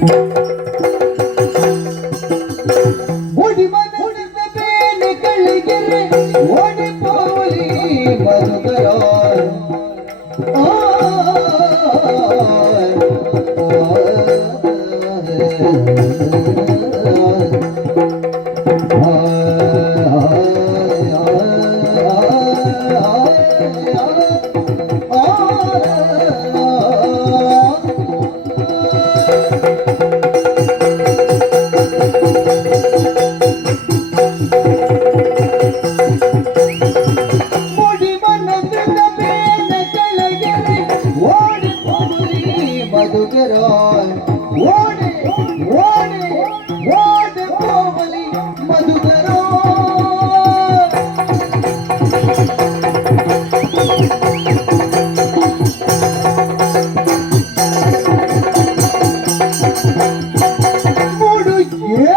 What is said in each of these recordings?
Oh, மதுகராய் ஓடு ஓடு ஓடு கோவலி மதுகரா. மூடு ஏ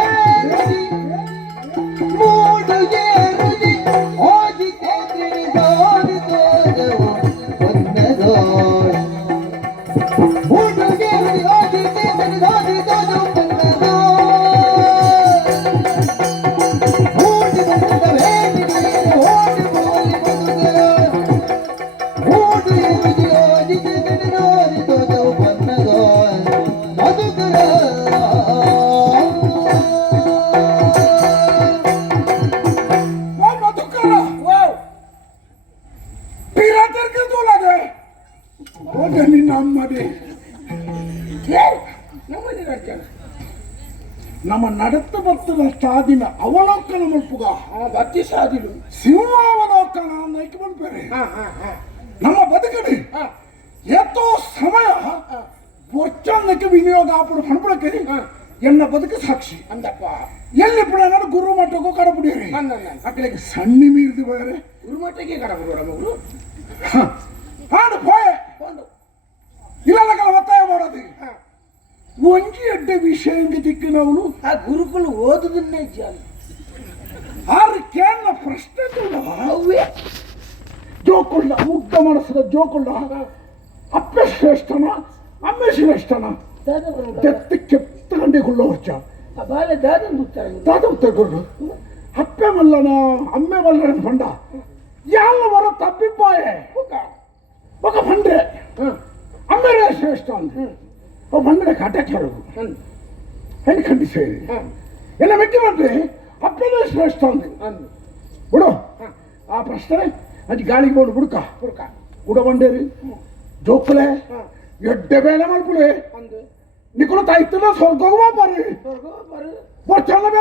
மூடு ஏ ಧರಿ ರಾಜ್ಯ ನಮ್ಮ ನಡತ್ತ ಭಕ್ತರ ಸಾಧಿನ ಅವಲೋಕನ ಮಲ್ಪುಗ. ಭಕ್ತಿ ಸಾದಿಲು ಸಿಂಹಾವಲೋಕನ ನೈಕ್ ಬಂದ್ಬೇರೆ ನಮ್ಮ ಬದುಕಡಿ. ಎತ್ತೋ ಸಮಯ ಬೊಚ್ಚನ್ನಕ್ಕೆ ವಿನಿಯೋಗ ಆಪಡು ಹಣಪಡಕ್ಕೆ ಎನ್ನ ಬದುಕು ಸಾಕ್ಷಿ. ಅಂದಪ್ಪ. ಎಲ್ಲಿ ಬಿಡ ನಾನು ಗುರು ಮಟ್ಟಕ್ಕೂ ಕಡಬಿಡಿರಿ ಅಂದಂದ ಅಕ್ಕಳಿಗೆ ಸಣ್ಣಿ ಮೀರಿದು ಬೇರೆ. ಗುರುಮಠಕ್ಕೆ ಕಡಬಿಡೋಣ ಮಗಳು ಹಾಡು ಪೋಯೆ. ಒಂಜಿ ಅಡ್ಡ ವಿಷಯಂಗೆ ದಿಕ್ಕಿನವನು ಆ ಗುರುಗಳು ಓದದನ್ನೇ ಜಾಲಿ ಆದ್ರೆ ಕೇಳ ಪ್ರಶ್ನೆ ಅವೇ ಜೋಕುಳ್ಳ ಮುಗ್ಧ ಮನಸ್ಸಿನ ಜೋಕುಳ್ಳ ಅಪ್ಪ ಶ್ರೇಷ್ಠನ ಅಮ್ಮ ಶ್ರೇಷ್ಠನ. ದತ್ತ ಕೆತ್ತಗಂಡಿಕೊಳ್ಳೋ ವರ್ಷ ಬಾಲ ದಾದಂದು ದಾದ ಉತ್ತರಗೊಂಡು ಅಪ್ಪೆ ಮಲ್ಲನ ಅಮ್ಮೆ ಮಲ್ಲನ ಫಂಡ ಯಾವ ವರ ತಪ್ಪಿಪ್ಪಾಯೆ ಒಕ ಫಂಡ್ರೆ ಅಮ್ಮರೇ ಶ್ರೇಷ್ಠ ಅಂತ ಅವ್ರು ಬಂದ್ಮೇಲೆ ಕಾಟಾಕ್ ಹೇಳೋದು ಹೆಣ್ಣು ಖಂಡಿಸಿ ಹೇಳಿ ಎಲ್ಲ ಮೆಟ್ಟಿ ಮಾಡ್ರಿ ಅಪ್ಪನೇ ಶ್ರೇಷ್ಠ ಅಂದೆ. ಬಿಡು. ಆ ಪ್ರಶ್ನೆ ಅದು ಗಾಳಿಗೆ ಬೋಡು ಬುಡ್ಕ. ಬುಡ್ಕ. ಉಡಬಂಡೇರಿ ಜೋಕಲೆ ಎಡ್ಡೆ ಬೇಲೆ ಮಾಡ್ಬಿಡಿ ನಿಕೊಳ ತಾಯ್ತಲ್ಲ ಸ್ವರ್ಗೋಗ ಬರ್ರಿ. ಬರ್ರಿ. ಮೇಲೆ